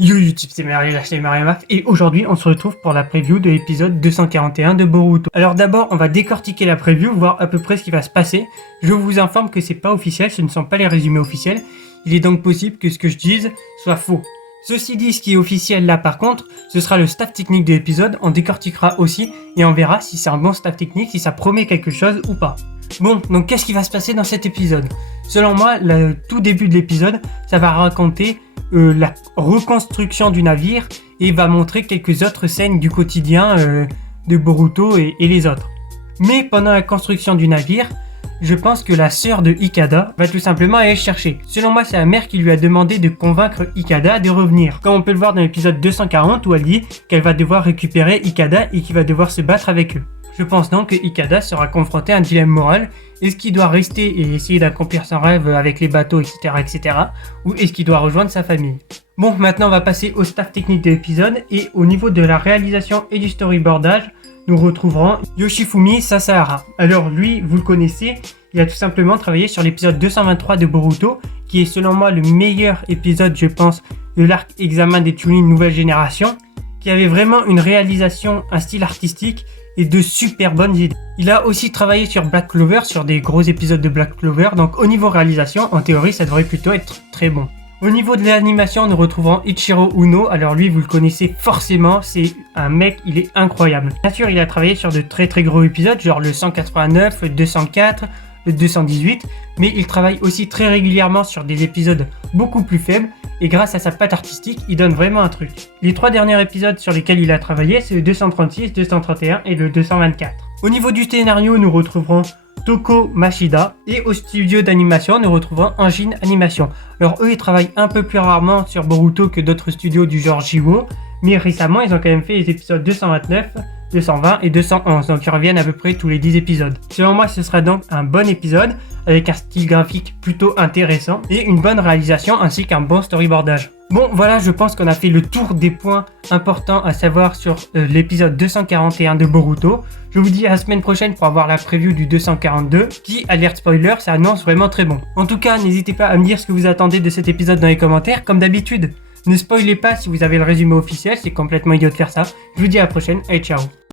Yo YouTube, c'est Mariamaf et aujourd'hui on se retrouve pour la preview de l'épisode 241 de Boruto. Alors d'abord on va décortiquer la preview, voir à peu près ce qui va se passer. Je vous informe que c'est pas officiel, ce ne sont pas les résumés officiels. Il est donc possible que ce que je dise soit faux. Ceci dit, ce qui est officiel là par contre, ce sera le staff technique de l'épisode, on décortiquera aussi et on verra si c'est un bon staff technique, si ça promet quelque chose ou pas. Bon, donc qu'est-ce qui va se passer dans cet épisode? Selon moi, le tout début de l'épisode, ça va raconter la reconstruction du navire et va montrer quelques autres scènes du quotidien de Boruto et les autres. Mais pendant la construction du navire, je pense que la sœur de Ikada va tout simplement aller chercher. Selon moi, c'est la mère qui lui a demandé de convaincre Ikada de revenir. Comme on peut le voir dans l'épisode 240 où elle dit qu'elle va devoir récupérer Ikada et qu'il va devoir se battre avec eux. Je pense donc que Ikada sera confronté à un dilemme moral. Est-ce qu'il doit rester et essayer d'accomplir son rêve avec les bateaux, etc. ou est-ce qu'il doit rejoindre sa famille? Bon, maintenant on va passer au staff technique de l'épisode et au niveau de la réalisation et du storyboardage, nous retrouverons Yoshifumi Sasahara. Alors lui, vous le connaissez, il a tout simplement travaillé sur l'épisode 223 de Boruto, qui est selon moi le meilleur épisode, je pense, de l'arc examen des Chunin nouvelle génération, qui avait vraiment une réalisation, un style artistique et de super bonnes idées. Il a aussi travaillé sur Black Clover, sur des gros épisodes de Black Clover, donc au niveau réalisation, en théorie, ça devrait plutôt être très bon. Au niveau de l'animation, nous retrouvons Ichiro Uno. Alors lui, vous le connaissez forcément, c'est un mec, il est incroyable. Bien sûr, il a travaillé sur de très gros épisodes, genre le 189, le 204, le 218, mais il travaille aussi très régulièrement sur des épisodes beaucoup plus faibles, et grâce à sa patte artistique, il donne vraiment un truc. Les 3 derniers épisodes sur lesquels il a travaillé, c'est le 236, 231 et le 224. Au niveau du scénario, nous retrouverons Toko Mashida, et au studio d'animation, nous retrouverons Engine Animation. Alors eux, ils travaillent un peu plus rarement sur Boruto que d'autres studios du genre Jiwo, mais récemment, ils ont quand même fait les épisodes 229, 220 et 211, donc ils reviennent à peu près tous les 10 épisodes. Selon moi, ce sera donc un bon épisode, avec un style graphique plutôt intéressant, et une bonne réalisation, ainsi qu'un bon storyboardage. Bon, voilà, je pense qu'on a fait le tour des points importants à savoir sur l'épisode 241 de Boruto. Je vous dis à la semaine prochaine pour avoir la preview du 242, qui, alerte spoiler, ça annonce vraiment très bon. En tout cas, n'hésitez pas à me dire ce que vous attendez de cet épisode dans les commentaires, comme d'habitude. Ne spoilez pas si vous avez le résumé officiel, c'est complètement idiot de faire ça. Je vous dis à la prochaine, et ciao.